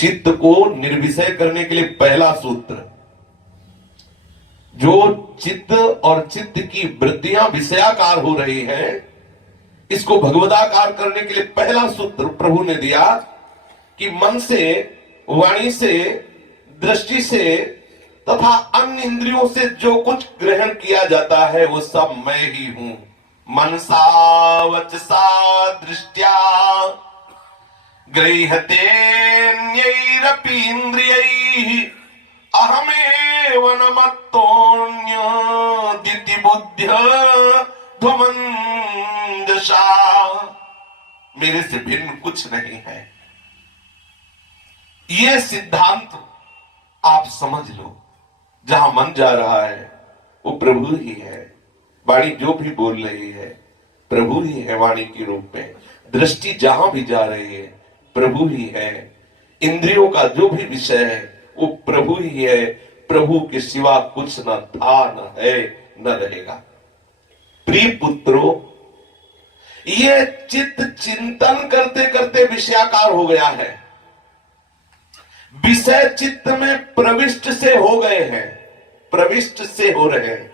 चित्त को निर्विषय करने के लिए पहला सूत्र, जो चित्त और चित्त की वृत्तियां विषयाकार हो रही हैं, इसको भगवदाकार करने के लिए पहला सूत्र प्रभु ने दिया कि मन से, वाणी से, दृष्टि से तथा अन्य इंद्रियों से जो कुछ ग्रहण किया जाता है वो सब मैं ही हूं। मनसा वचसा दृष्ट्या गृह्यतेऽन्यैरपि इंद्रियैः अहमेव न मत्तोऽन्यदिति बुद्ध्यध्वमंजसा। मेरे से भिन्न कुछ नहीं है। यह सिद्धांत आप समझ लो। जहां मन जा रहा है वो प्रभु ही है। वाणी जो भी बोल रही है प्रभु ही है वाणी के रूप में। दृष्टि जहां भी जा रही है प्रभु ही है। इंद्रियों का जो भी विषय है वो प्रभु ही है। प्रभु के सिवा कुछ न था, न है, न रहेगा। प्रिय पुत्रों, ये चित्त चिंतन करते करते विषयाकार हो गया है। विषय चित्त में प्रविष्ट से हो गए हैं, प्रविष्ट से हो रहे हैं।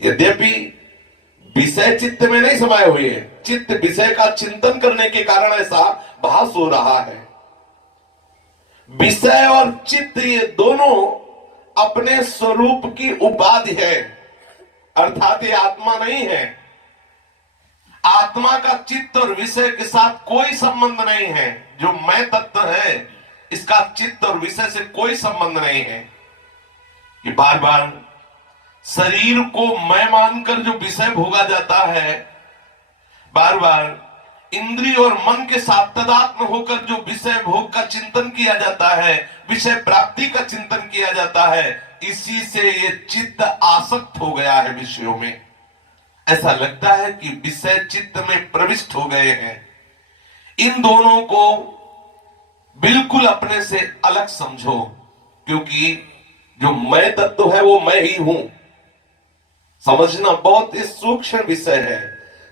यद्यपि विषय चित्त में नहीं समाये हुए हैं, चित्त विषय का चिंतन करने के कारण ऐसा भास हो रहा है। विषय और चित्त ये दोनों अपने स्वरूप की उपाधि है, अर्थात ये आत्मा नहीं है। आत्मा का चित्त और विषय के साथ कोई संबंध नहीं है। जो मैं तत्व है इसका चित्त और विषय से कोई संबंध नहीं है। ये बार बार शरीर को मैं मानकर जो विषय भोगा जाता है, बार बार इंद्रिय और मन के साथ तदात्म होकर जो विषय भोग का चिंतन किया जाता है, विषय प्राप्ति का चिंतन किया जाता है, इसी से ये चित्त आसक्त हो गया है विषयों में। ऐसा लगता है कि विषय चित्त में प्रविष्ट हो गए हैं। इन दोनों को बिल्कुल अपने से अलग समझो, क्योंकि जो मैं तत्व है वो मैं ही हूं। समझना बहुत ही सूक्ष्म विषय है।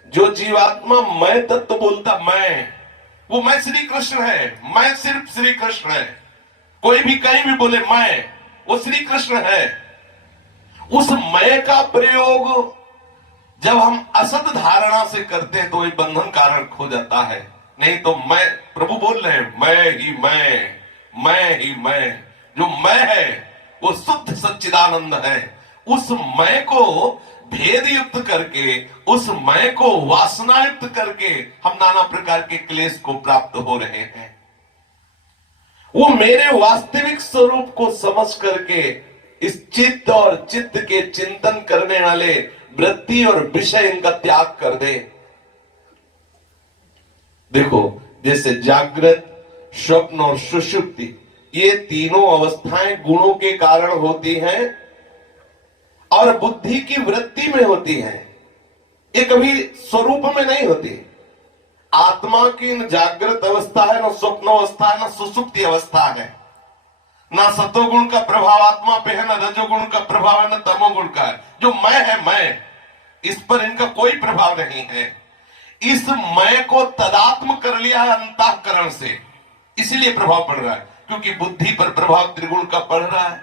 जो जीवात्मा मैं तत्व बोलता, वो मैं श्री कृष्ण है, मैं सिर्फ श्री कृष्ण है। कोई भी कहीं भी बोले मैं, वो श्री कृष्ण है। उस मैं का प्रयोग जब हम असत धारणा से करते हैं तो ये बंधन कारण हो जाता है। नहीं तो मैं, प्रभु बोल रहे हैं मैं ही मैं। जो मैं है वो शुद्ध सच्चिदानंद है। उस मैं को भेद युक्त करके, उस मैं को वासना युक्त करके हम नाना प्रकार के क्लेश को प्राप्त हो रहे हैं। वो मेरे वास्तविक स्वरूप को समझ करके इस चित्त और चित्त के चिंतन करने वाले वृत्ति और विषय इनका त्याग कर दे। देखो, जैसे जागृत, स्वप्न और सुषुप्ति, ये तीनों अवस्थाएं गुणों के कारण होती हैं और बुद्धि की वृत्ति में होती हैं। ये कभी स्वरूप में नहीं होती। आत्मा की न जागृत अवस्था है, न स्वप्न अवस्था है, न सुषुप्ति अवस्था है। ना सतोगुण का प्रभाव आत्मा पे है, न रजोगुण का प्रभाव है, न तमोगुण का है। जो मैं है मैं, इस पर इनका कोई प्रभाव नहीं है। इस मैं को तदात्म कर लिया है अंतःकरण से, इसीलिए प्रभाव पड़ रहा है। क्योंकि बुद्धि पर प्रभाव त्रिगुण का पड़ रहा है,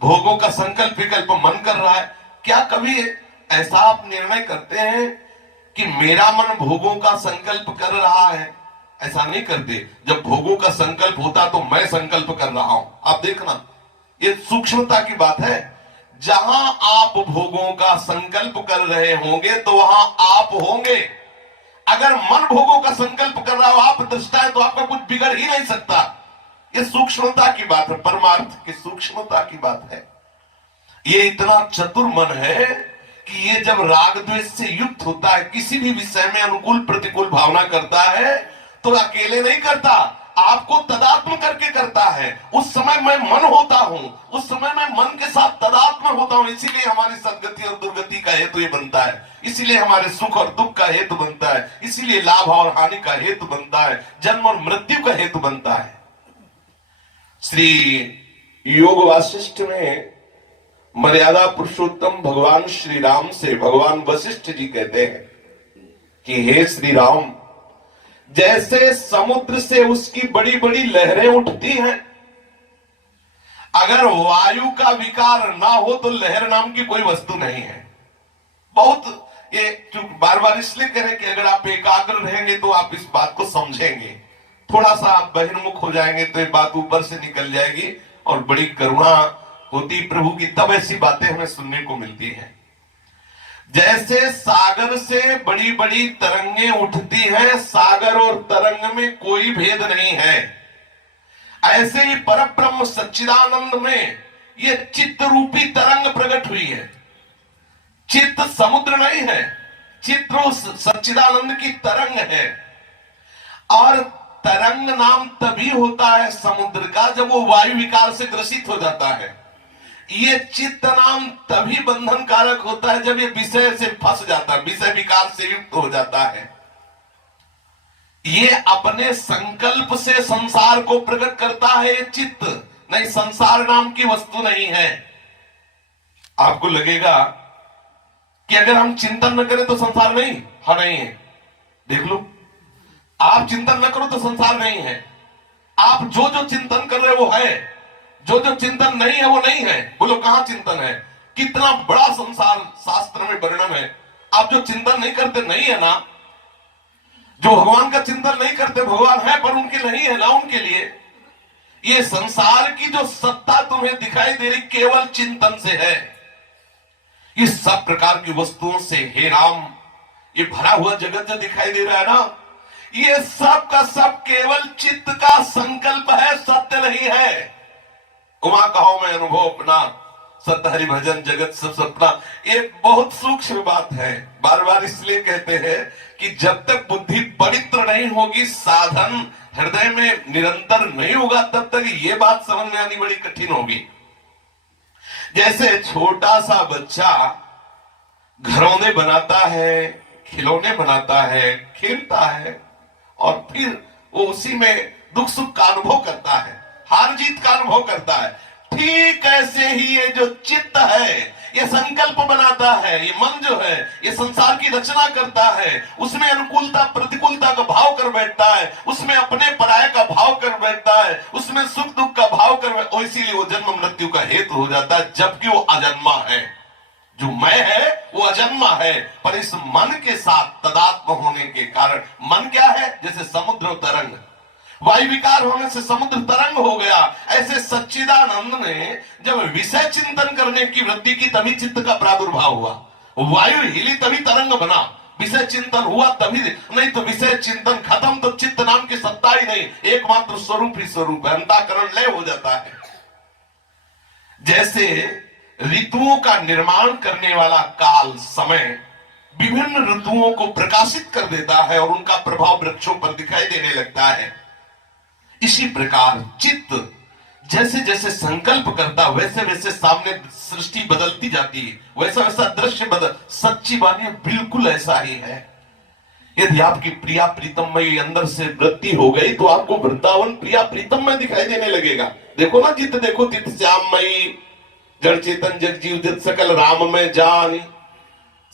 भोगों का संकल्प विकल्प मन कर रहा है। क्या कभी ऐसा आप निर्णय करते हैं कि मेरा मन भोगों का संकल्प कर रहा है? ऐसा नहीं करते। जब भोगों का संकल्प होता तो मैं संकल्प कर रहा हूं। आप देखना, ये सूक्ष्मता की बात है। जहां आप भोगों का संकल्प कर रहे होंगे तो वहां आप होंगे। अगर मन भोगों का संकल्प कर रहा हो, आप दृष्टा है, तो आपका कुछ बिगड़ ही नहीं सकता। ये सूक्ष्मता की बात है, परमार्थ की सूक्ष्मता की बात है। ये इतना चतुर मन है कि ये जब राग द्वेष से युक्त होता है, किसी भी विषय में अनुकूल प्रतिकूल भावना करता है, तो अकेले नहीं करता, आपको तदात्म करके करता है। उस समय मैं मन होता हूं, उस समय मैं मन के साथ तदात्म होता हूं। इसीलिए हमारी सद्गति और दुर्गति का हेतु ये बनता है, इसीलिए हमारे सुख और दुख का हेतु बनता है, इसीलिए लाभ और हानि का हेतु बनता है, जन्म और मृत्यु का हेतु बनता है। श्री योग वासिष्ठ में मर्यादा पुरुषोत्तम भगवान श्री राम से भगवान वशिष्ठ जी कहते हैं कि हे श्री राम, जैसे समुद्र से उसकी बड़ी बड़ी लहरें उठती हैं, अगर वायु का विकार ना हो तो लहर नाम की कोई वस्तु नहीं है। बहुत ये बार बार इसलिए करें कि अगर आप एकाग्र रहेंगे तो आप इस बात को समझेंगे। थोड़ा सा आप बहिर्मुख हो जाएंगे तो ये बात ऊपर से निकल जाएगी और बड़ी करुणा होती प्रभु की, तब ऐसी बातें हमें सुनने को मिलती हैं। जैसे सागर से बड़ी बड़ी तरंगें उठती हैं, सागर और तरंग में कोई भेद नहीं है, ऐसे ही परब्रह्म सच्चिदानंद में ये चित्त रूपी तरंग प्रकट हुई है। चित्त समुद्र नहीं है, चित्त उस सच्चिदानंद की तरंग है। और तरंग नाम तभी होता है समुद्र का जब वो वायु विकार से ग्रसित हो जाता है। ये चित्त नाम तभी बंधन कारक होता है जब ये विषय से फंस जाता है, विषय विकार से युक्त हो जाता है। ये अपने संकल्प से संसार को प्रकट करता है, ये चित्त नहीं, संसार नाम की वस्तु नहीं है। आपको लगेगा कि अगर हम चिंतन न करें तो संसार नहीं, हाँ नहीं है। देख लो, आप चिंतन न करो तो संसार नहीं है। आप जो जो चिंतन कर रहे हो वो है, जो जो चिंतन नहीं है वो नहीं है। बोलो कहां चिंतन है? कितना बड़ा संसार शास्त्र में वर्णन है। आप जो चिंतन नहीं करते नहीं है ना, जो भगवान का चिंतन नहीं करते भगवान है पर उनके नहीं है ना उनके लिए। ये संसार की जो सत्ता तुम्हें दिखाई दे रही केवल चिंतन से है। इस सब प्रकार की वस्तुओं से हे राम ये भरा हुआ जगत जो दिखाई दे रहा है ना, ये सब का सब केवल चित्त का संकल्प है, सत्य नहीं है। उमा कहो मैं अनुभव अपना, सत्य हरि भजन जगत सब सपना। एक बहुत सूक्ष्म बात है, बार बार इसलिए कहते हैं कि जब तक बुद्धि पवित्र नहीं होगी, साधन हृदय में निरंतर नहीं होगा, तब तक ये बात समझ में आनी बड़ी कठिन होगी। जैसे छोटा सा बच्चा घरौंदे बनाता है, खिलौने बनाता है, खेलता है और फिर वो उसी में दुख सुख का अनुभव करता है, हार जीत का अनुभव करता है। ठीक ऐसे ही ये जो चित्त है ये संकल्प बनाता है, ये मन जो है ये संसार की रचना करता है, उसमें अनुकूलता प्रतिकूलता का भाव कर बैठता है, उसमें अपने पराये का भाव कर बैठता है, उसमें सुख दुख का भाव कर, इसीलिए वो जन्म मृत्यु का हेतु हो जाता है, जबकि वो अजन्मा है। जो मैं है वो अजन्मा है, पर इस मन के साथ तदात्म होने के कारण, मन क्या है? जैसे समुद्र तरंग, वायु विकार होने से समुद्र तरंग हो गया। ऐसे सच्चिदानंद ने जब विषय चिंतन करने की वृत्ति की तभी चित्त का प्रादुर्भाव हुआ। वायु हिली तभी तरंग बना, विषय चिंतन हुआ तभी, नहीं तो विषय चिंतन खत्म तो चित्त नाम की सत्ता ही नहीं, एकमात्र स्वरूप ही स्वरूप है, अंतःकरण लय हो जाता है। जैसे ऋतुओं का निर्माण करने वाला काल समय विभिन्न ऋतुओं को प्रकाशित कर देता है और उनका प्रभाव वृक्षों पर दिखाई देने लगता है, इसी प्रकार चित्त जैसे जैसे संकल्प करता वैसे वैसे सामने सृष्टि बदलती जाती है, वैसा वैसा दृश्य बदल। सच्ची बात बिल्कुल ऐसा ही है। यदि आपकी प्रिया प्रीतममयी अंदर से वृत्ति हो गई तो आपको वृंदावन प्रिया प्रीतममय दिखाई देने लगेगा। देखो ना, चित्त देखो चित्त श्याममयी, जड़ चेतन जग जीव जत सकल राम में जानी,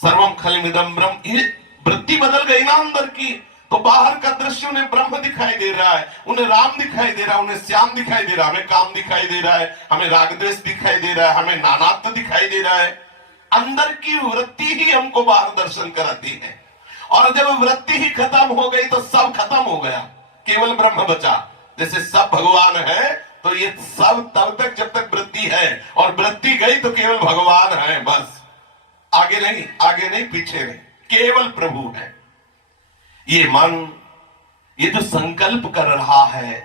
सर्वम खलिमिदम ब्रह्म। ये वृत्ति बदल गई ना अंदर की, तो बाहर का दृश्य उन्हें ब्रह्म दिखाई दे रहा है, उन्हें राम दिखाई दे रहा है, उन्हें श्याम दिखाई दे रहा है, हमें काम दिखाई दे रहा है, हमें राग द्वेष दिखाई दे रहा है, हमें नानात्व दिखाई दे रहा है। अंदर की वृत्ति ही हमको बाहर दर्शन कराती है। और जब वृत्ति ही खत्म हो गई तो सब खत्म हो गया, केवल ब्रह्म बचा। जैसे सब भगवान है तो ये सब तब तक जब तक वृत्ति है, और वृत्ति गई तो केवल भगवान है, बस आगे नहीं, आगे नहीं, पीछे नहीं, केवल प्रभु है। ये मन ये जो संकल्प कर रहा है,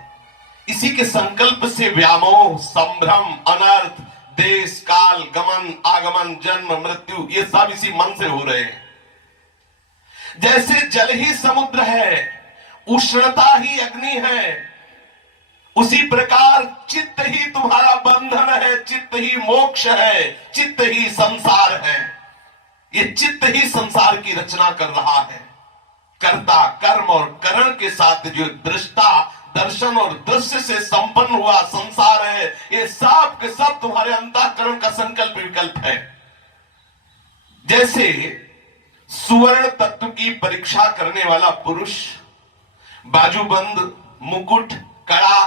इसी के संकल्प से व्यामोह, संभ्रम, अनर्थ, देश काल, गमन आगमन, जन्म मृत्यु, ये सब इसी मन से हो रहे हैं। जैसे जल ही समुद्र है, उष्णता ही अग्नि है, उसी प्रकार चित्त ही तुम्हारा बंधन है, चित्त ही मोक्ष है, चित्त ही संसार है। ये चित्त ही संसार की रचना कर रहा है। कर्ता कर्म और करण के साथ जो दृष्टा दर्शन और दृश्य से संपन्न हुआ संसार है, ये सब के सब तुम्हारे अंतःकरण का संकल्प विकल्प है। जैसे सुवर्ण तत्व की परीक्षा करने वाला पुरुष बाजूबंद, मुकुट, कड़ा,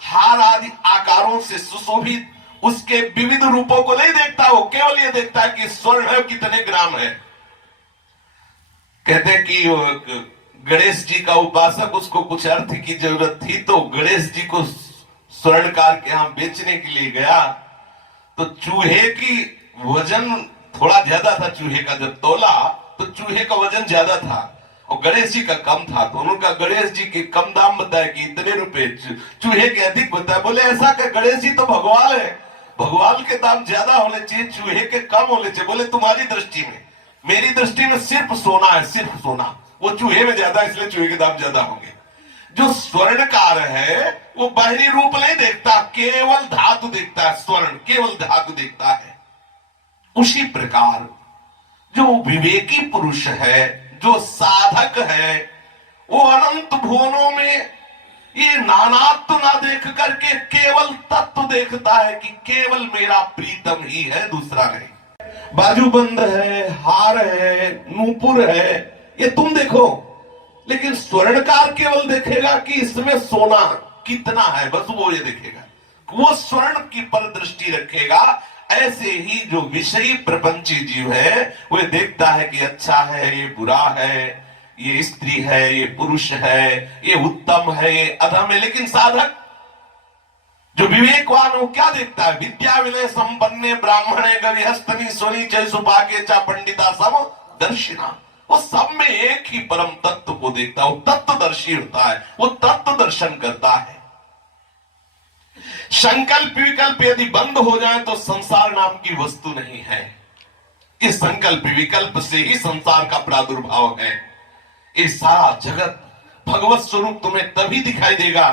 हार आदि आकारों से सुशोभित उसके विविध रूपों को नहीं देखता, वो केवल ये देखता है कि स्वर्ण है कितने ग्राम है। कहते हैं कि गणेश जी का उपासक, उसको कुछ अर्थ की जरूरत थी तो गणेश जी को स्वर्णकार के यहां बेचने के लिए गया, तो चूहे की वजन थोड़ा ज्यादा था। चूहे का जब तोला तो चूहे का वजन ज्यादा था और गणेश जी का कम था, तो उनका गणेश जी के कम दाम बताया कि इतने रुपए, चूहे के अधिक बताया। बोले ऐसा कि गणेश जी तो भगवान है, भगवान के दाम ज्यादा होने चाहिए, चूहे के कम होने चाहिए। बोले तुम्हारी दृष्टि में, मेरी दृष्टि में सिर्फ सोना है, सिर्फ सोना, वो चूहे में ज्यादा, इसलिए चूहे के दाम ज्यादा होंगे। जो स्वर्णकार है वो बाहरी रूप नहीं देखता, केवल धातु देखता है, स्वर्ण केवल धातु देखता है। उसी प्रकार जो विवेकी पुरुष है, जो साधक है, वो अनंत भुवनों में ये नानात्व ना देख करके केवल तत्व देखता है कि केवल मेरा प्रीतम ही है, दूसरा नहीं। बाजूबंद है, हार है, नूपुर है, ये तुम देखो, लेकिन स्वर्णकार केवल देखेगा कि इसमें सोना कितना है, बस वो ये देखेगा, वो स्वर्ण की पर दृष्टि रखेगा। ऐसे ही जो विषयी प्रपंची जीव है वो देखता है कि अच्छा है, ये बुरा है, ये स्त्री है, ये पुरुष है, ये उत्तम है, ये अधम है। लेकिन साधक जो विवेकवान वो क्या देखता है? विद्या विनय संपन्ने ब्राह्मणे गविहस्तनी सोनी चय सुपाके चा पंडिता सब दर्शिना, वो सब में एक ही परम तत्व को देखता है, वो तत्वदर्शी होता है, वो तत्व दर्शन करता है। संकल्प विकल्प यदि बंद हो जाए तो संसार नाम की वस्तु नहीं है। इस संकल्प विकल्प से ही संसार का प्रादुर्भाव है। ये सारा जगत भगवत स्वरूप तुम्हें तभी दिखाई देगा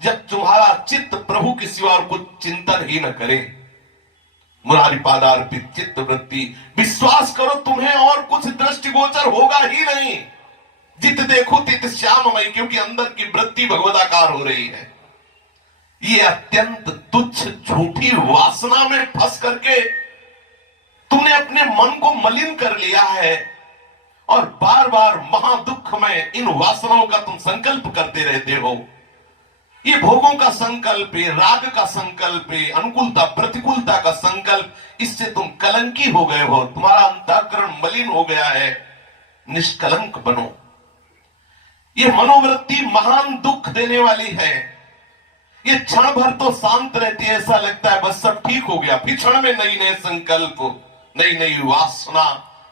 जब तुम्हारा चित्त प्रभु के सिवा और कुछ चिंतन ही न करे। मुरारी पादार्पित चित्त वृत्ति, विश्वास करो तुम्हें और कुछ दृष्टिगोचर होगा ही नहीं। जित देखो तित श्याममय, क्योंकि अंदर की वृत्ति भगवदाकार हो रही है। ये अत्यंत तुच्छ झूठी वासना में फंस करके तुमने अपने मन को मलिन कर लिया है और बार बार महादुख में इन वासनाओं का तुम संकल्प करते रहते हो। ये भोगों का संकल्प है, राग का संकल्प है, अनुकूलता प्रतिकूलता का संकल्प, इससे तुम कलंकी हो गए हो, तुम्हारा अंतःकरण मलिन हो गया है। निष्कलंक बनो। ये मनोवृत्ति महान दुख देने वाली है। ये क्षण भर तो शांत रहती है, ऐसा लगता है बस सब ठीक हो गया, फिर क्षण में नई नए संकल्प, नई नई वासना,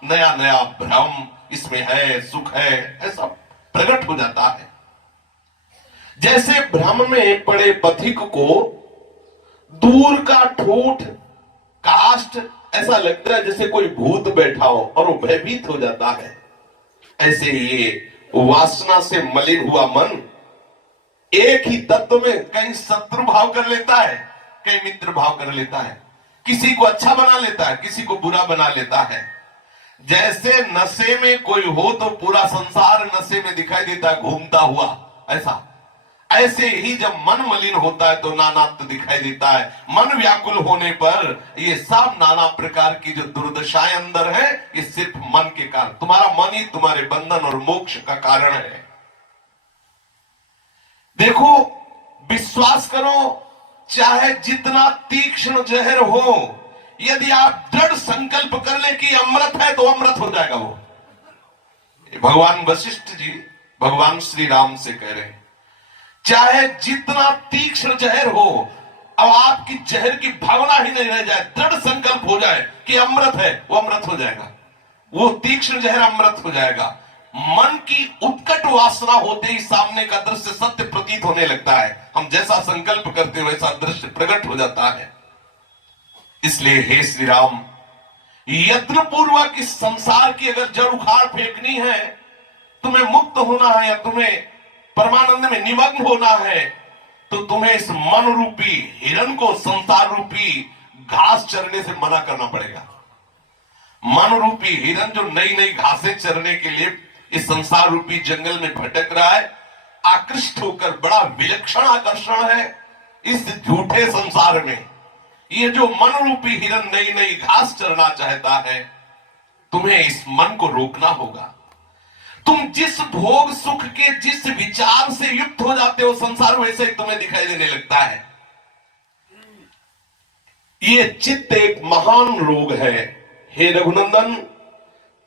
नया नया भ्रम, इसमें है सुख है, ऐसा प्रकट हो जाता है। जैसे भ्रम में पड़े पथिक को दूर का ठूठ काष्ठ ऐसा लगता है जैसे कोई भूत बैठा हो और वो भयभीत हो जाता है। ऐसे ये वासना से मलिन हुआ मन एक ही तत्व में कहीं शत्रु भाव कर लेता है, कहीं मित्र भाव कर लेता है, किसी को अच्छा बना लेता है, किसी को बुरा बना लेता है। जैसे नशे में कोई हो तो पूरा संसार नशे में दिखाई देता है घूमता हुआ, ऐसे ही जब मन मलिन होता है तो नानात्व दिखाई देता है। मन व्याकुल होने पर ये सब नाना प्रकार की जो दुर्दशाएं अंदर है, ये सिर्फ मन के कारण, तुम्हारा मन ही तुम्हारे बंधन और मोक्ष का कारण है। देखो, विश्वास करो, चाहे जितना तीक्ष्ण जहर हो, यदि आप दृढ़ संकल्प कर ले कि अमृत है तो अमृत हो जाएगा वो। भगवान वशिष्ठ जी भगवान श्री राम से कह रहे हैं, चाहे जितना तीक्ष्ण जहर हो, अब आपकी जहर की भावना ही नहीं रह जाए, दृढ़ संकल्प हो जाए कि अमृत है, वो अमृत हो जाएगा, वो तीक्ष्ण जहर अमृत हो जाएगा। मन की उत्कट वासना होते ही सामने का दृश्य सत्य प्रतीत होने लगता है। हम जैसा संकल्प करते हो वैसा दृश्य प्रकट हो जाता है। इसलिए हे श्री राम, यत्न पूर्वक इस संसार की अगर जड़ उखाड़ फेंकनी है, तुम्हें मुक्त होना है या तुम्हें परमानंद में निमग्न होना है, तो तुम्हें इस मन रूपी हिरण को संसार रूपी घास चरने से मना करना पड़ेगा। मन रूपी हिरण जो नई नई घासें चरने के लिए इस संसार रूपी जंगल में भटक रहा है, आकृष्ट होकर, बड़ा विलक्षण आकर्षण है इस झूठे संसार में। ये जो मन रूपी हिरण नई नई घास चरना चाहता है, तुम्हें इस मन को रोकना होगा। तुम जिस भोग सुख के जिस विचार से युक्त हो जाते हो संसार वैसे ही तुम्हें दिखाई देने लगता है। ये चित्त एक महान रोग है। हे रघुनंदन,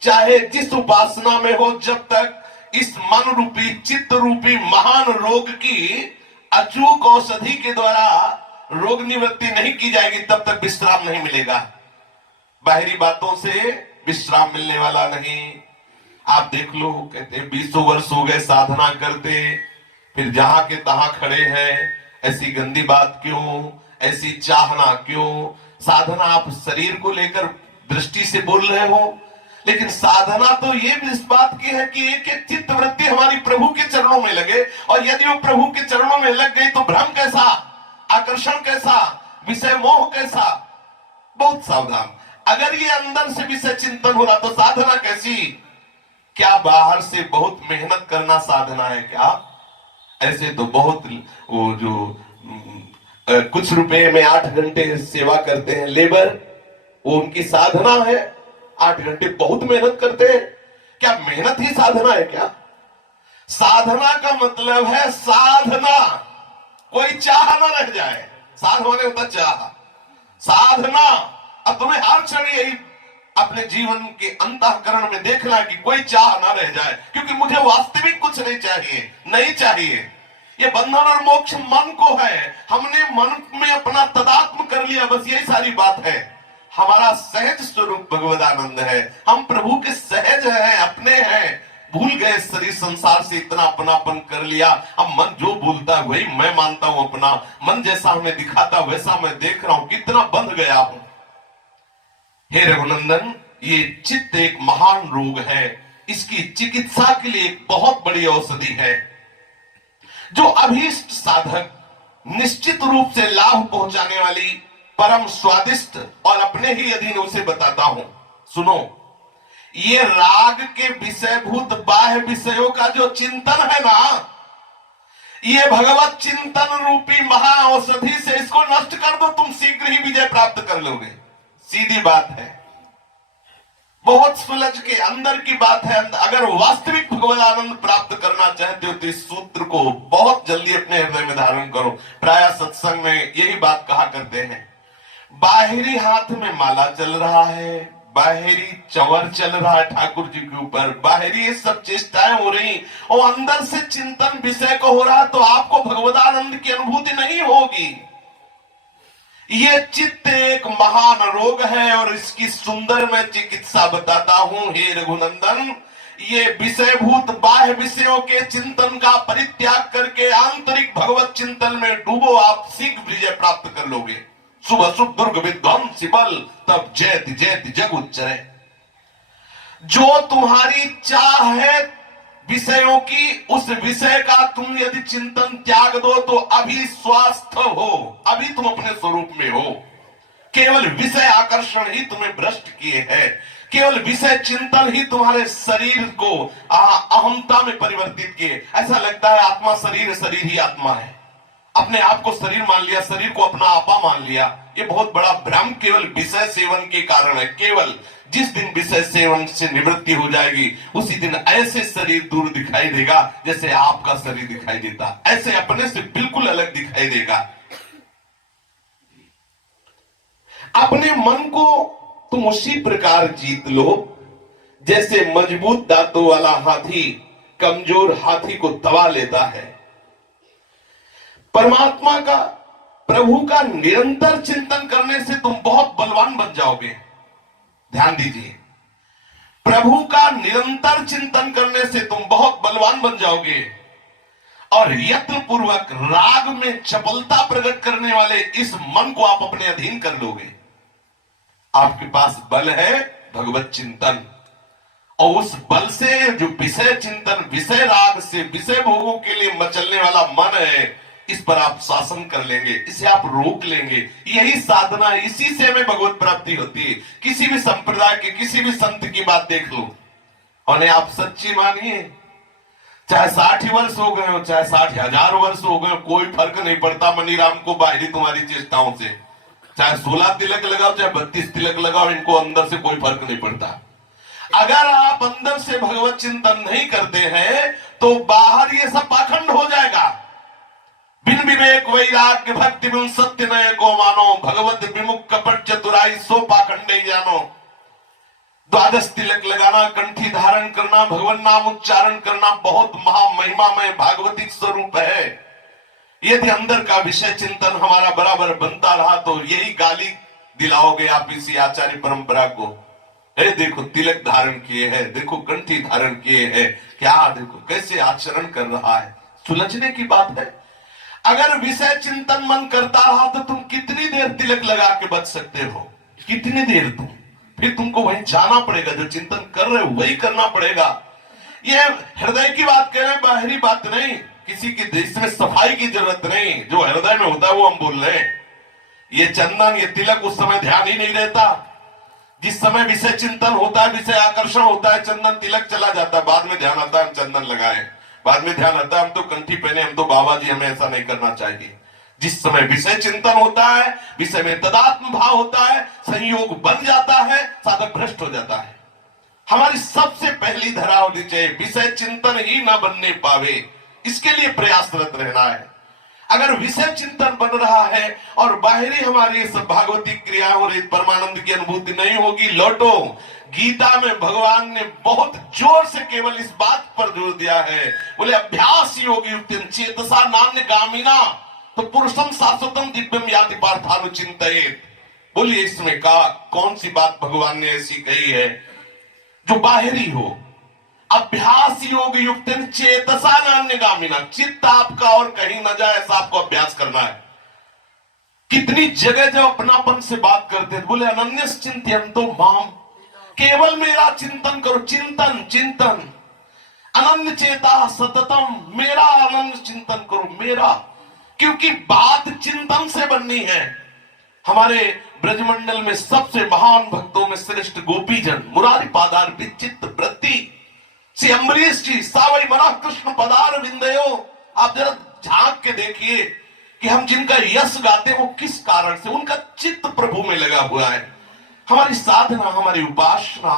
चाहे जिस उपासना में हो, जब तक इस मन रूपी चित्त रूपी महान रोग की अचूक औषधि के द्वारा रोग निवृत्ति नहीं की जाएगी, तब तक विश्राम नहीं मिलेगा। बाहरी बातों से विश्राम मिलने वाला नहीं। आप देख लो, कहते 20 वर्ष हो गए साधना करते, फिर जहां के तहां खड़े हैं। ऐसी गंदी बात क्यों, ऐसी चाहना क्यों? साधना आप शरीर को लेकर दृष्टि से बोल रहे हो, लेकिन साधना तो ये भी इस बात की है कि एक एक चित्त वृत्ति हमारी प्रभु के चरणों में लगे। और यदि वो प्रभु के चरणों में लग गई तो भ्रम कैसा, आकर्षण कैसा, विषय मोह कैसा। बहुत सावधान। अगर ये अंदर से विषय चिंतन हो रहा तो साधना कैसी? क्या बाहर से बहुत मेहनत करना साधना है क्या? ऐसे तो बहुत वो जो कुछ रुपए में 8 घंटे सेवा करते हैं लेबर, वो उनकी साधना है। 8 घंटे बहुत मेहनत करते हैं। क्या मेहनत ही साधना है क्या? साधना का मतलब है साधना, कोई चाह ना रह जाए। साध माने होता चाह, साधना। अब तुम्हें हर क्षण यही अपने जीवन के अंतःकरण में देखना है कि कोई चाह ना रह जाए, क्योंकि मुझे वास्तविक कुछ नहीं चाहिए, नहीं चाहिए। ये बंधन और मोक्ष मन को है। हमने मन में अपना तदात्म कर लिया, बस यही सारी बात है। हमारा सहज स्वरूप भगवदानंद है। हम प्रभु के सहज हैं, अपने हैं। भूल गए शरीर संसार से इतना अपनापन कर लिया। अब मन जो बोलता है वही मैं मानता हूं अपना। मन जैसा हमें दिखाता वैसा मैं देख रहा हूं। कितना बंध गया हूं। हे रघुनंदन, ये चित्त एक महान रोग है। इसकी चिकित्सा के लिए एक बहुत बड़ी औषधि है, जो अभीष्ट साधक निश्चित रूप से लाभ पहुंचाने वाली परम स्वादिष्ट और अपने ही अधीन उसे बताता हूं। सुनो, ये राग के विषयभूत बाह्य विषयों का जो चिंतन है ना, ये भगवत चिंतन रूपी महा औषधि से इसको नष्ट कर दो, तुम शीघ्र ही विजय प्राप्त कर लोगे। सीधी बात है, बहुत सुलझ के अंदर की बात है। अगर वास्तविक भगवत आनंद प्राप्त करना चाहते हो तो इस सूत्र को बहुत जल्दी अपने हृदय में धारण करो। प्राय सत्संग में यही बात कहा करते हैं। बाहरी हाथ में माला चल रहा है, बाहरी चंवर चल रहा है ठाकुर जी के ऊपर, बाहरी ये सब चेष्टाएं हो रही और अंदर से चिंतन विषय को हो रहा, तो आपको भगवदानंद की अनुभूति नहीं होगी। ये चित्त एक महान रोग है और इसकी सुंदर मैं चिकित्सा बताता हूं। हे रघुनंदन, ये विषयभूत बाह्य विषयों के चिंतन का परित्याग करके आंतरिक भगवत चिंतन में डूबो, आप शीघ्र विजय प्राप्त कर लोगे। शुभ अशुभ दुर्ग विध्वंसी बल, तब जयति जयति जग उच्चरे। जो तुम्हारी चाह है विषयों की, उस विषय का तुम यदि चिंतन त्याग दो तो अभी स्वस्थ हो, अभी तुम अपने स्वरूप में हो। केवल विषय आकर्षण ही तुम्हें भ्रष्ट किए है। केवल विषय चिंतन ही तुम्हारे शरीर को अहमता में परिवर्तित किए। ऐसा लगता है आत्मा शरीर है, शरीर ही आत्मा है। अपने आप को शरीर मान लिया, शरीर को अपना आपा मान लिया। ये बहुत बड़ा भ्रम केवल विषय सेवन के कारण है। केवल जिस दिन विषय सेवन से निवृत्ति हो जाएगी उसी दिन ऐसे शरीर दूर दिखाई देगा जैसे आपका शरीर दिखाई देता, ऐसे अपने से बिल्कुल अलग दिखाई देगा। अपने मन को तुम उसी प्रकार जीत लो जैसे मजबूत दांतों वाला हाथी कमजोर हाथी को दबा लेता है। परमात्मा का, प्रभु का निरंतर चिंतन करने से तुम बहुत बलवान बन जाओगे। ध्यान दीजिए, प्रभु का निरंतर चिंतन करने से तुम बहुत बलवान बन जाओगे और यत्न पूर्वक राग में चपलता प्रकट करने वाले इस मन को आप अपने अधीन कर लोगे। आपके पास बल है भगवत चिंतन, और उस बल से जो विषय चिंतन, विषय राग से, विषय भोगों के लिए मचलने वाला मन है, इस पर आप शासन कर लेंगे, इसे आप रोक लेंगे। यही साधना है, इसी से हमें भगवत प्राप्ति होती है। किसी भी संप्रदाय के किसी भी संत की बात देख लो, और आप सच्ची मानिए, चाहे 60 वर्ष हो गए हो, चाहे 60,000 वर्ष हो गए, कोई फर्क नहीं पड़ता मनीराम को बाहरी तुम्हारी चेष्टाओं से। चाहे 16 तिलक लगाओ, चाहे 32 तिलक लगाओ, इनको अंदर से कोई फर्क नहीं पड़ता। अगर आप अंदर से भगवत चिंतन नहीं करते हैं तो बाहर ये सब पाखंड हो जाएगा। बिन विवेक वैराग्य भक्ति बिन सत्य नय को मानो, भगवत विमुख कपट चतुराई सो पाखंड नहीं जानो। द्वादश तिलक लगाना, कंठी धारण करना, भगवान नाम उच्चारण करना बहुत महामहिमामय भागवतिक स्वरूप है। यदि अंदर का विषय चिंतन हमारा बराबर बनता रहा तो यही गाली दिलाओगे आप इसी आचार्य परंपरा को। देखो तिलक धारण किए हैं, देखो कंठी धारण किए हैं, क्या देखो कैसे आचरण कर रहा है। सुलझने की बात है। अगर विषय चिंतन मन करता रहा तो तुम कितनी देर तिलक लगा के बच सकते हो? कितनी देर तुम? फिर तुमको वहीं जाना पड़ेगा, जो चिंतन कर रहे हो वही करना पड़ेगा। ये हृदय की बात कह रहे हैं, बाहरी बात नहीं। किसी की इसमें सफाई की जरूरत नहीं, जो हृदय में होता है वो हम बोल रहे हैं। ये चंदन ये तिलक उस समय ध्यान ही नहीं रहता। जिस समय विषय चिंतन होता है, विषय आकर्षण होता है, चंदन तिलक चला जाता है। बाद में ध्यान आता है हम चंदन लगाए, बाद में ध्यान आता है हम तो कंठी पहने, हम तो बाबा जी, हमें ऐसा नहीं करना चाहिए। जिस समय विषय चिंतन होता है, विषय में तदात्म भाव होता है, संयोग बन जाता है, साधक भ्रष्ट हो जाता है। हमारी सबसे पहली धरा होनी चाहिए, विषय चिंतन ही ना बनने पावे, इसके लिए प्रयासरत रहना है। अगर विषय चिंतन बन रहा है और बाहरी हमारी सब भागवती क्रिया हो रही, परमानंद की अनुभूति नहीं होगी। लौटो, गीता में भगवान ने बहुत जोर से केवल इस बात पर जोर दिया है, बोले अभ्यास योगी चेतसा नान्य गामिना तो पुरुषम शाश्वतम दिव्यम याति पार्थानुचिंतयेत। बोलिए इसमें कौन सी बात भगवान ने ऐसी कही है जो बाहरी हो? अभ्यास योग युक्त चेतसा नान्य गामिना, चित्त आपका और कहीं न जाए ऐसा आपको अभ्यास करना है। कितनी जगह जब अपनापन से बात करते हैं, बोले अनन्य चिंतयन्तो माम, केवल मेरा चिंतन करो। चिंतन चिंतन अनन्य चेता सततम, मेरा अनन्य चिंतन करो, मेरा। क्योंकि बात चिंतन से बननी है। हमारे ब्रजमंडल में सबसे महान भक्तों में श्रेष्ठ गोपीजन मुरारी पादार विचित्र वृत्ति श्री अम्बरीश जी, सावई मना कृष्ण पदार विंदयो। आप जरा झांक के देखिए कि हम जिनका यश गाते वो किस कारण से, उनका चित्त प्रभु में लगा हुआ है। हमारी साधना, हमारी उपासना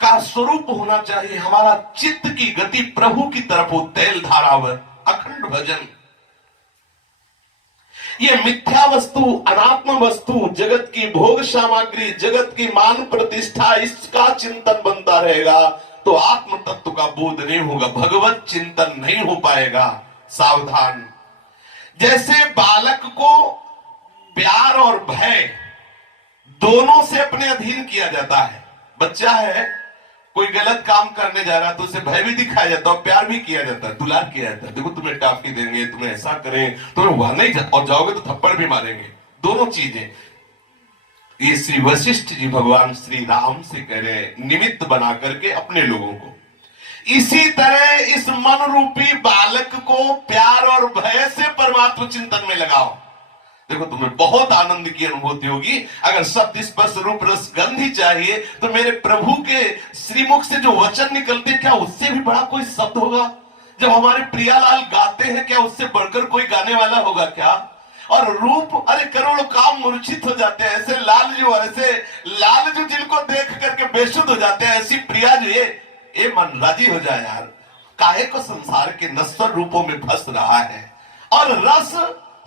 का स्वरूप होना चाहिए हमारा चित्त की गति प्रभु की तरफ हो, तेल धारावर अखंड भजन। ये मिथ्या वस्तु, अनात्म वस्तु, जगत की भोग सामग्री, जगत की मान प्रतिष्ठा, इसका चिंतन बनता रहेगा तो आत्म तत्व का बोध नहीं होगा, भगवत चिंतन नहीं हो पाएगा। सावधान। जैसे बालक को प्यार और भय दोनों से अपने अधीन किया जाता है। बच्चा है, कोई गलत काम करने जा रहा है तो उसे भय भी दिखाया जाता है और प्यार भी किया जाता है, दुलार किया जाता है। देखो तुम्हें टाफी देंगे, तुम्हें ऐसा करें, तुम्हें वहां नहीं और जाओगे तो थप्पड़ भी मारेंगे। दोनों चीजें ये श्री वशिष्ठ जी भगवान श्री राम से कह रहे हैं, निमित्त बना करके अपने लोगों को। इसी तरह इस मन रूपी बालक को प्यार और भय से परमात्मा चिंतन में लगाओ। देखो तुम्हें बहुत आनंद की अनुभूति होगी। अगर शब्द स्पर्श रूप रस गंध ही चाहिए तो मेरे प्रभु के श्रीमुख से जो वचन निकलते, क्या उससे भी बड़ा कोई शब्द होगा? जब हमारे प्रियालाल गाते हैं, क्या उससे बढ़कर कोई गाने वाला होगा क्या? और रूप, अरे करोड़ों काम मूर्छित हो जाते हैं। ऐसे लाल जो जिनको देख करके बेसुध हो जाते हैं, ऐसी प्रिया जो ये मन राजी हो जाए यार, काहे को संसार के नश्वर रूपों में फंस रहा है। और रस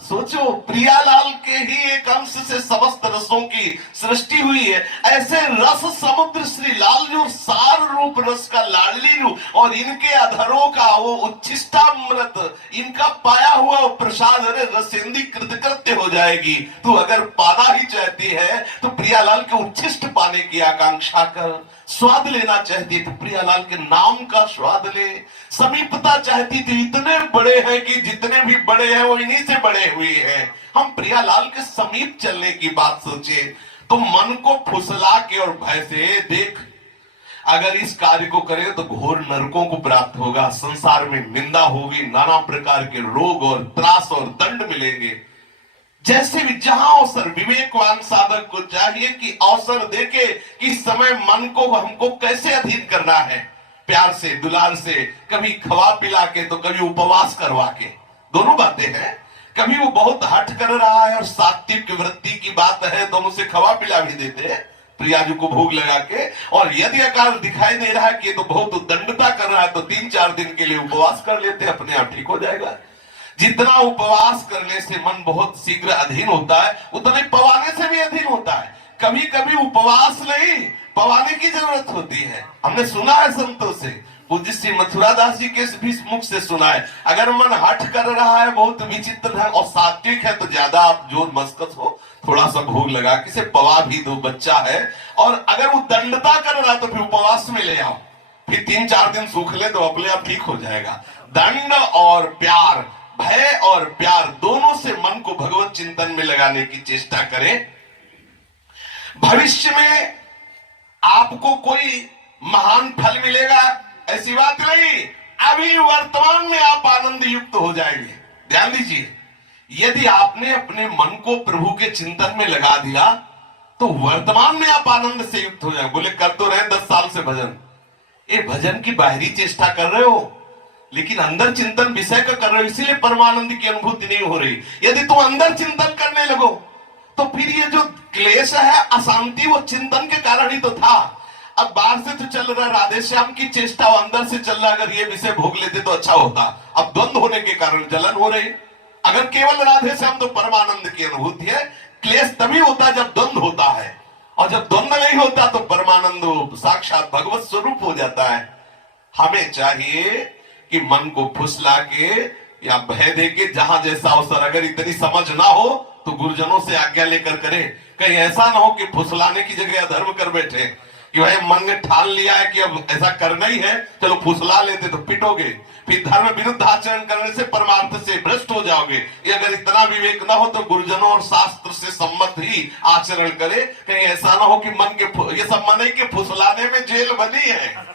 सोचो, प्रियालाल के ही एक अंश से समस्त रसों की सृष्टि हुई है। ऐसे रस समुद्र श्री लाल जो सार रूप रस का लाडली रूप, और इनके अधरों का वो उच्छिष्टामृत, इनका पाया हुआ वो प्रसाद, अरे रसेंदी कृतकृत्य हो जाएगी। तू अगर पाना ही चाहती है तो प्रियालाल के उच्छिष्ट पाने की आकांक्षा कर। स्वाद लेना चाहती तो प्रियालाल के नाम का स्वाद ले। समीपता चाहती थी, इतने बड़े हैं कि जितने भी बड़े हैं वो इन्हीं से बड़े हुए हैं। हम प्रियालाल के समीप चलने की बात सोचे तो मन को फुसला के और भय से देख, अगर इस कार्य को करें तो घोर नरकों को प्राप्त होगा, संसार में निंदा होगी, नाना प्रकार के रोग और त्रास और दंड मिलेंगे। जैसे भी जहां अवसर, विवेकवान साधक को चाहिए कि अवसर देखे कि समय मन को हमको कैसे अधीन करना है, प्यार से, दुलार से, कभी खवा पिला के तो कभी उपवास करवा के। दोनों बातें हैं। कभी वो बहुत हट कर रहा है और सात्विक वृत्ति की बात है तो हम उसे खवा पिला भी देते हैं, प्रिया जी को भोग लगा के। और यदि अकाल दिखाई दे रहा है कि ये तो बहुत उद्दंडता कर रहा है, तो 3-4 दिन के लिए उपवास कर लेते, अपने आप ठीक हो जाएगा। जितना उपवास करने से मन बहुत शीघ्र अधीन होता है, उतना ही पवाने से भी अधीन होता है। कभी कभी उपवास नहीं, पवाने की जरूरत होती है। हमने सुना है संतों से, पूज्य श्री मथुरा दास जी के भी मुख से सुना है, अगर मन हठ कर रहा है, बहुत विचित्र है और सात्विक है, तो ज्यादा आप जोर मस्कत हो, थोड़ा सा भोग लगा किसे पवा भी दो, बच्चा है। और अगर वो दंडता कर रहा है तो फिर उपवास में ले आओ, फिर 3-4 दिन सूख ले तो अपने आप ठीक हो जाएगा। दंड और प्यार, भय और प्यार दोनों से मन को भगवत चिंतन में लगाने की चेष्टा करें। भविष्य में आपको कोई महान फल मिलेगा ऐसी बात नहीं, अभी वर्तमान में आप आनंद युक्त हो जाएंगे। ध्यान दीजिए, यदि आपने अपने मन को प्रभु के चिंतन में लगा दिया तो वर्तमान में आप आनंद से युक्त हो जाएंगे। बोले कर तो रहे 10 साल से भजन, ये भजन की बाहरी चेष्टा कर रहे हो लेकिन अंदर चिंतन विषय का कर रहे हो, इसीलिए परमानंद की अनुभूति नहीं हो रही। यदि तुम अंदर चिंतन करने लगो तो फिर ये जो क्लेश है, अशांति, वो चिंतन के कारण ही तो था। अब बाहर से तो चल रहा राधे श्याम की चेष्टा, अंदर से चल रहा, अगर ये विषय भोग लेते तो अच्छा होता। अब द्वंद्व होने के कारण जलन हो रही। अगर केवल राधे श्याम तो परमानंद की अनुभूति है। क्लेश तभी होता है जब द्वंद्व होता है, और जब द्वंद्व नहीं होता तो परमानंद साक्षात भगवत स्वरूप हो जाता है। हमें चाहिए कि मन को फुसला के या भय दे के, जहां जैसा अवसर, अगर इतनी समझ ना हो तो गुरुजनों से आज्ञा लेकर करें। कहीं ऐसा ना हो कि फुसलाने की जगह अधर्म कर बैठे कि भाई मन ने ठान लिया है कि अब ऐसा करना ही है, चलो फुसला लेते तो पिटोगे, फिर धर्म विरुद्ध आचरण करने से परमार्थ से भ्रष्ट हो जाओगे। ये अगर इतना विवेक ना हो तो गुरुजनों और शास्त्र से सम्मत ही आचरण करे। कहीं ऐसा ना हो कि मन के, ये सब मन के फुसलाने में जेल बनी है।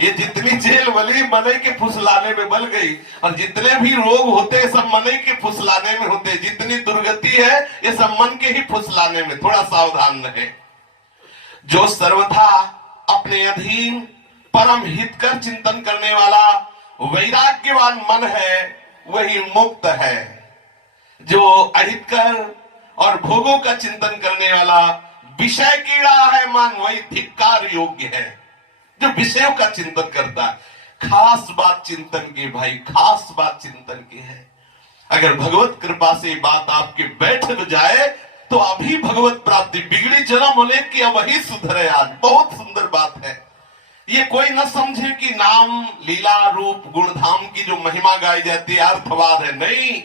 ये जितनी जेल बनी मन के फुसलाने में बन गई, और जितने भी रोग होते हैं सब मन के फुसलाने में होते। जितनी दुर्गति है ये सब मन के ही फुसलाने में। थोड़ा सावधान रहे। जो सर्वथा अपने अधीन परम हितकर चिंतन करने वाला वैराग्यवान मन है वही मुक्त है। जो अहितकर और भोगों का चिंतन करने वाला विषय कीड़ा है मन, वही धिक्कार योग्य है। जो विषयों का चिंतन करता है, खास बात चिंतन की भाई, खास बात चिंतन की है। अगर भगवत कृपा से बात आपके बैठ जाए तो अभी भगवत प्राप्ति, बिगड़ी जन्म होने की अब वही सुधरे। आज बहुत सुंदर बात है। ये कोई न समझे कि नाम लीला रूप गुणधाम की जो महिमा गाई जाती है अर्थवाद है, नहीं,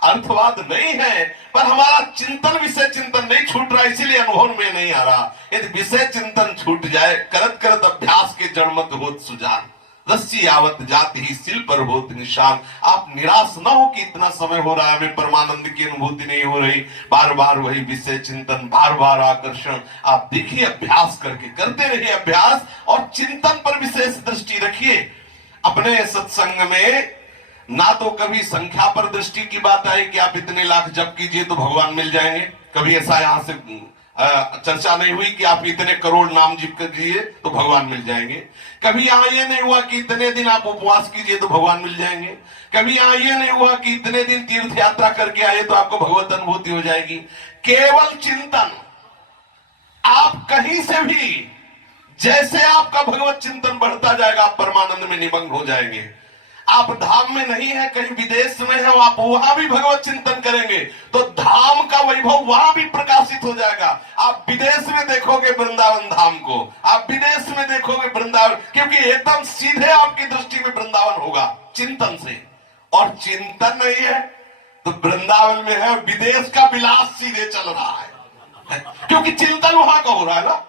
अर्थवाद नहीं है। पर हमारा चिंतन, विषय चिंतन नहीं छूट रहा, इसीलिए अनुभव में नहीं आ रहा। यदि विषय चिंतन छूट जाए, करत करत अभ्यास के जड़मत होत सुजान, रस्सी आवत जाति ही सिल पर होत निशान। आप निराश ना हो कि इतना समय हो रहा है, हमें परमानंद की अनुभूति नहीं हो रही, बार बार वही विषय चिंतन, बार बार आकर्षण। आप देखिए, अभ्यास करके करते रहिए अभ्यास, और चिंतन पर विशेष दृष्टि रखिए। अपने सत्संग में ना तो कभी संख्या पर दृष्टि की बात आई कि आप इतने लाख जप कीजिए तो भगवान मिल जाएंगे, कभी ऐसा यहां से चर्चा नहीं हुई कि आप इतने करोड़ नाम जप कीजिए तो भगवान मिल जाएंगे। कभी यहां ये नहीं हुआ कि इतने दिन आप उपवास कीजिए तो भगवान मिल जाएंगे। कभी यहां ये नहीं हुआ कि इतने दिन तीर्थ यात्रा करके आए तो आपको भगवत अनुभूति हो जाएगी। केवल चिंतन, आप कहीं से भी, जैसे आपका भगवत चिंतन बढ़ता जाएगा आप परमानंद में निमग्न हो जाएंगे। आप धाम में नहीं है, कहीं विदेश में है, आप वहां भी भगवत चिंतन करेंगे तो धाम का वैभव वहां भी प्रकाशित हो जाएगा। आप विदेश में देखोगे वृंदावन धाम को, आप विदेश में देखोगे वृंदावन, क्योंकि एकदम सीधे आपकी दृष्टि में वृंदावन होगा चिंतन से। और चिंतन नहीं है तो वृंदावन में है, विदेश का विलास सीधे चल रहा है, क्योंकि चिंतन वहां का हो रहा है ना।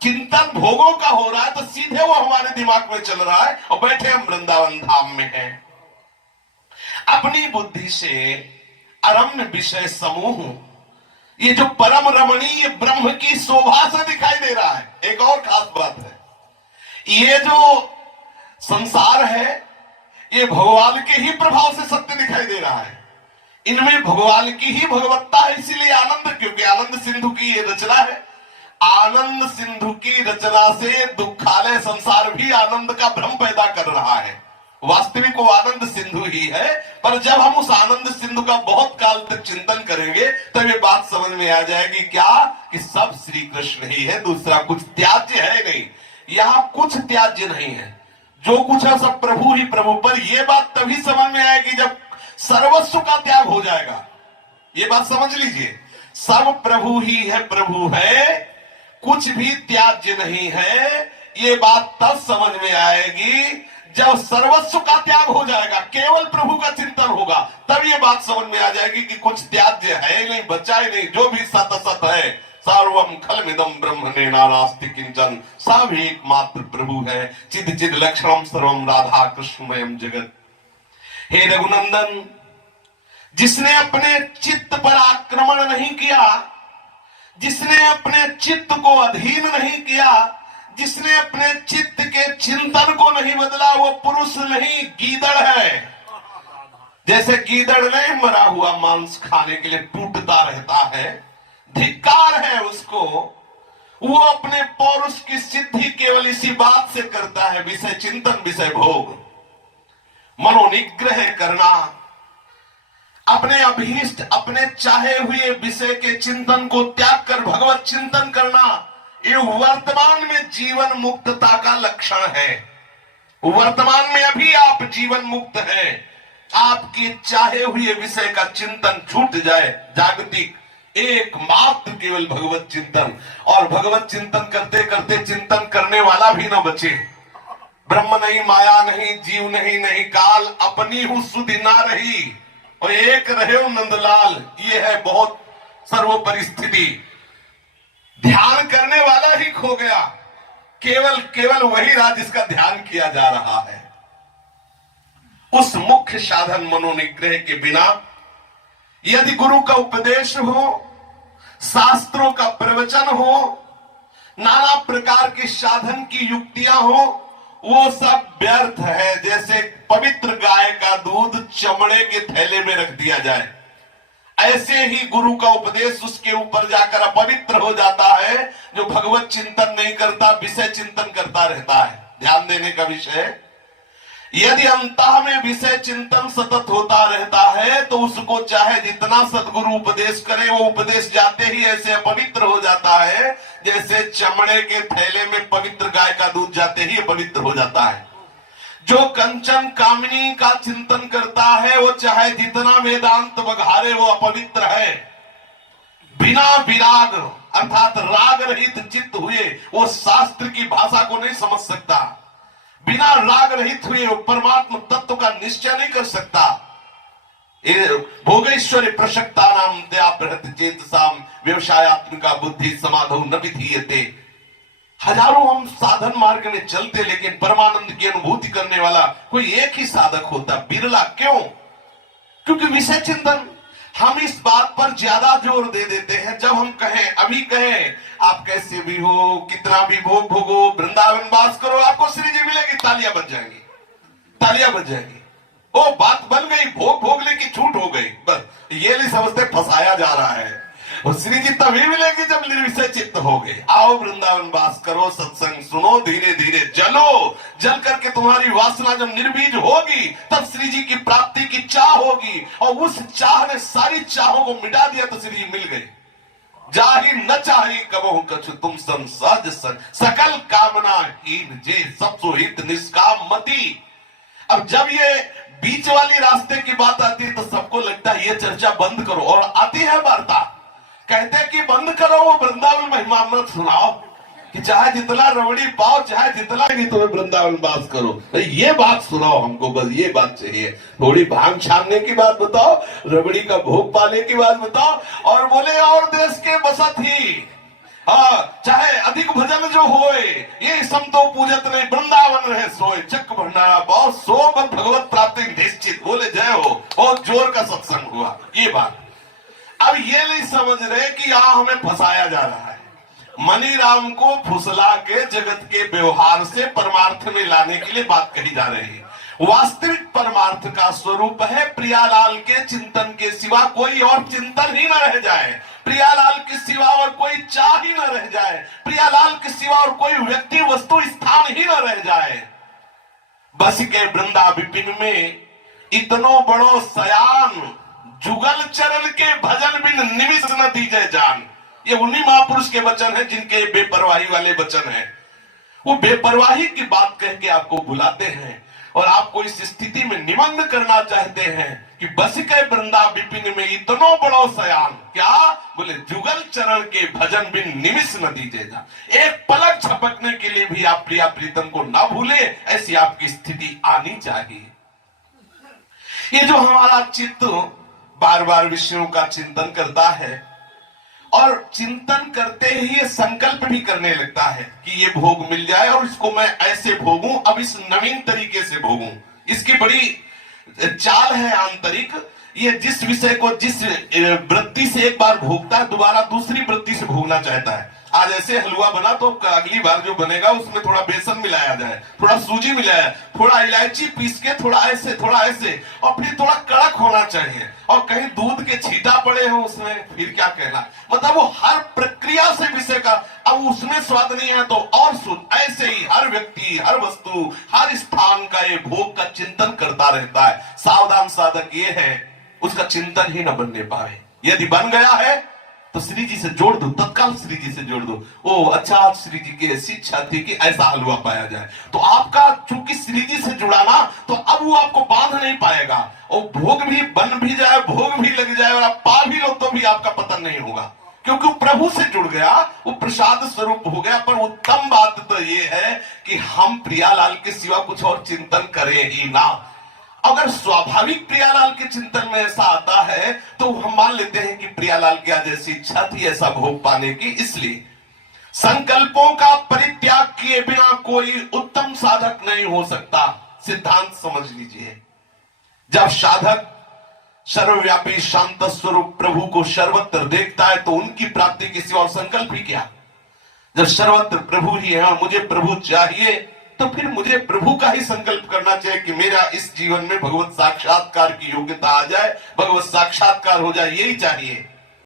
चिंतन भोगों का हो रहा है तो सीधे वो हमारे दिमाग में चल रहा है, और बैठे हम वृंदावन धाम में हैं। अपनी बुद्धि से अरम्य विषय समूह, ये जो परम रमणीय ब्रह्म की शोभा से दिखाई दे रहा है। एक और खास बात है, ये जो संसार है ये भगवान के ही प्रभाव से सत्य दिखाई दे रहा है। इनमें भगवान की ही भगवत्ता है, इसीलिए आनंद, क्योंकि आनंद सिंधु की ये रचना है। आनंद सिंधु की रचना से दुखालय संसार भी आनंद का भ्रम पैदा कर रहा है। वास्तविक वो आनंद सिंधु ही है, पर जब हम उस आनंद सिंधु का बहुत काल तक चिंतन करेंगे तब ये बात समझ में आ जाएगी क्या कि सब श्री कृष्ण ही है, दूसरा कुछ त्याज्य है नहीं। यहां कुछ त्याज्य नहीं है, जो कुछ है सब प्रभु ही प्रभु। पर यह बात तभी समझ में आएगी जब सर्वस्व का त्याग हो जाएगा। ये बात समझ लीजिए, सब प्रभु ही है, प्रभु है, कुछ भी त्याज्य नहीं है। ये बात तब समझ में आएगी जब सर्वस्व का त्याग हो जाएगा, केवल प्रभु का चिंतन होगा, तब ये बात समझ में आ जाएगी कि कुछ त्याज्य है नहीं, बचा ही नहीं। जो भी सत सत है, सर्वम खलमिदम ब्रह्मणे नास्ति किंचन, सब एकमात्र प्रभु है। चिद चिद लक्षणम सर्वम राधा कृष्णमयम जगत। हे रघुनंदन, जिसने अपने चित्त पर आक्रमण नहीं किया, जिसने अपने चित्त को अधीन नहीं किया, जिसने अपने चित्त के चिंतन को नहीं बदला, वो पुरुष नहीं गीदड़ है। जैसे गीदड़ नहीं मरा हुआ मांस खाने के लिए टूटता रहता है, धिक्कार है उसको। वो अपने पौरुष की सिद्धि केवल इसी बात से करता है, विषय चिंतन, विषय भोग, मनोनिग्रह करना, अपने अभीष्ट, अपने चाहे हुए विषय के चिंतन को त्याग कर भगवत चिंतन करना। ये वर्तमान में जीवन मुक्तता का लक्षण है। वर्तमान में अभी आप जीवन मुक्त हैं, आपके चाहे हुए विषय का चिंतन छूट जाए, जागतिक एकमात्र केवल भगवत चिंतन। और भगवत चिंतन करते करते चिंतन करने वाला भी ना बचे। ब्रह्म नहीं, माया नहीं, जीव नहीं, नहीं काल, अपनी हूं सुधि ना रही और एक रहे नंदलाल। ये है बहुत सर्वोपरि स्थिति। ध्यान करने वाला ही खो गया, केवल वही रहा जिसका ध्यान किया जा रहा है। उस मुख्य साधन मनोनिग्रह के बिना यदि गुरु का उपदेश हो, शास्त्रों का प्रवचन हो, नाना प्रकार के साधन की युक्तियां हो, वो सब व्यर्थ है। जैसे पवित्र गाय का दूध चमड़े के थैले में रख दिया जाए, ऐसे ही गुरु का उपदेश उसके ऊपर जाकर अपवित्र हो जाता है जो भगवत चिंतन नहीं करता, विषय चिंतन करता रहता है। ध्यान देने का विषय, यदि अंतः में विषय चिंतन सतत होता रहता है तो उसको चाहे जितना सदगुरु उपदेश करे, वो उपदेश जाते ही ऐसे अपवित्र हो जाता है जैसे चमड़े के थैले में पवित्र गाय का दूध जाते ही अपवित्र हो जाता है। जो कंचन कामिनी का चिंतन करता है, वो चाहे जितना वेदांत बघारे, वो अपवित्र है। बिना विराग अर्थात राग रहित चित्त हुए वो शास्त्र की भाषा को नहीं समझ सकता। बिना राग रहित हुए वो परमात्मा तत्व का निश्चय नहीं कर सकता। भोगेश्वरी प्रशक्ता नाम दया बृहत चेतसाम व्यवसायत्मिका बुद्धि समाधो न विधीयते। हजारों हम साधन मार्ग में चलते, लेकिन परमानंद की अनुभूति करने वाला कोई एक ही साधक होता, बिरला। क्यों? क्योंकि विषय चिंतन। हम इस बात पर ज्यादा जोर दे देते हैं। जब हम कहें, अभी कहें आप कैसे भी हो, कितना भी भोग भोगो, वृंदावन वास करो, आपको श्री जी मिलेगी, तालियां बज जाएंगी, तालियां बज जाएंगी। ओ बात बन गई, भोग भोगने की छूट हो गई। बस ये नहीं समझते फंसाया जा रहा है। और श्री जी तभी मिलेगी जब निर्विषय चित्त हो गए। आओ वृंदावन वास करो, सत्संग सुनो, धीरे धीरे जलो, जल करके तुम्हारी वासना जब निर्बीज होगी तब श्री जी की प्राप्ति की चाह होगी। और उस चाह ने सारी चाहों को मिटा दिया तो श्री जी मिल गए। जाहि न चाही कबहु कछु तुम सन सहज सन, सकल कामना हीन जे सब सुहित निष्काम मति। अब जब ये बीच वाली रास्ते की बात आती है तो सबको लगता है ये चर्चा बंद करो, और आती है वार्ता, कहते हैं कि बंद करो, वो वृंदावन महिमामृत सुनाओ, कि चाहे जितना रबड़ी पाओ, चाहे जितना नहीं, तुम्हें वृंदावन वास करो। तो ये बात सुनाओ हमको, बस ये बात चाहिए। थोड़ी भांग छानने की बात बताओ, रबड़ी का भोग पाने की बात बताओ, और बोले और देश के बसत ही, हाँ चाहे अधिक भजन जो होए, ये सम तो पूजत नहीं, वृंदावन रहे सोए, चक भंडारा बहुत सो बन भगवत प्राप्ति निश्चित। बोले जय हो, बहुत जोर का सत्संग हुआ। ये बात अब ये नहीं समझ रहे कि यहां हमें फंसाया जा रहा है। मनीराम को फुसला के जगत के व्यवहार से परमार्थ में लाने के लिए बात कही जा रही है। वास्तविक परमार्थ का स्वरूप है प्रियालाल के चिंतन के सिवा कोई और चिंतन ही न रह जाए, प्रियालाल के सिवा और कोई चाह ही न रह जाए, प्रियालाल के सिवा और कोई व्यक्ति वस्तु स्थान ही न रह जाए। बस के वृंदा विपिन में इतनो बड़ो सयान, जुगल चरण के भजन बिन निमिष न दीजे जान। ये उन्हीं महापुरुष के वचन हैं जिनके बेपरवाही वाले वचन हैं। वो बेपरवाही की बात कह के आपको बुलाते हैं और आपको इस स्थिति में निमग्न करना चाहते हैं कि बस के वृंदा विपिन में इतनो बड़ो सयान, क्या बोले, जुगल चरण के भजन बिन निमिष न दीजे जान। एक पलक झपकने के लिए भी आप प्रिया प्रीतम को ना भूले, ऐसी आपकी स्थिति आनी चाहिए। ये जो हमारा चित्त बार बार विषयों का चिंतन करता है और चिंतन करते ही ये संकल्प भी करने लगता है कि ये भोग मिल जाए और इसको मैं ऐसे भोगूं, अब इस नवीन तरीके से भोगूं। इसकी बड़ी चाल है आंतरिक। ये जिस विषय को जिस वृत्ति से एक बार भोगता है, दोबारा दूसरी वृत्ति से भोगना चाहता है। आज ऐसे हलवा बना तो अगली बार जो बनेगा उसमें थोड़ा बेसन मिलाया जाए, थोड़ा सूजी मिलाया, थोड़ा इलायची पीस के, थोड़ा ऐसे और फिर थोड़ा कड़क होना चाहिए, और कहीं दूध के छींटा पड़े हो उसमें, फिर क्या कहना। मतलब वो हर प्रक्रिया से विषय का, अब उसमें स्वाद नहीं है तो और शुद्ध। ऐसे ही हर व्यक्ति, हर वस्तु, हर स्थान का ये भोग का चिंतन करता रहता है। सावधान साधक ये है उसका चिंतन ही न बनने पाए। यदि बन गया है तो श्री जी से जोड़ दो, तत्काल श्री जी से जोड़ दो। ओ अच्छा, आज श्री जी की ऐसी इच्छा थी कि ऐसा हलवा पाया जाए, तो आपका चूंकि श्री जी से जुड़ा ना, तो अब वो आपको बांध नहीं पाएगा। और भोग भी बन भी जाए, भोग भी लग जाए और आप पा भी लो तो भी आपका पतन नहीं होगा, क्योंकि वो प्रभु से जुड़ गया, वो प्रसाद स्वरूप हो गया। पर उत्तम बात तो ये है कि हम प्रियालाल के सिवा कुछ और चिंतन करें ही ना। अगर स्वाभाविक प्रियालाल के चिंतन में ऐसा आता है तो हम मान लेते हैं कि प्रियालाल की आज ऐसी इच्छा थी ऐसा भोग पाने की। इसलिए संकल्पों का परित्याग किए बिना कोई उत्तम साधक नहीं हो सकता। सिद्धांत समझ लीजिए। जब साधक सर्वव्यापी शांत स्वरूप प्रभु को सर्वत्र देखता है तो उनकी प्राप्ति के सिवा और संकल्प ही क्या। जब सर्वत्र प्रभु ही है और मुझे प्रभु चाहिए, तो फिर मुझे प्रभु का ही संकल्प करना चाहिए कि मेरा इस जीवन में भगवत साक्षात्कार की योग्यता आ जाए, भगवत साक्षात्कार हो जाए, यही चाहिए।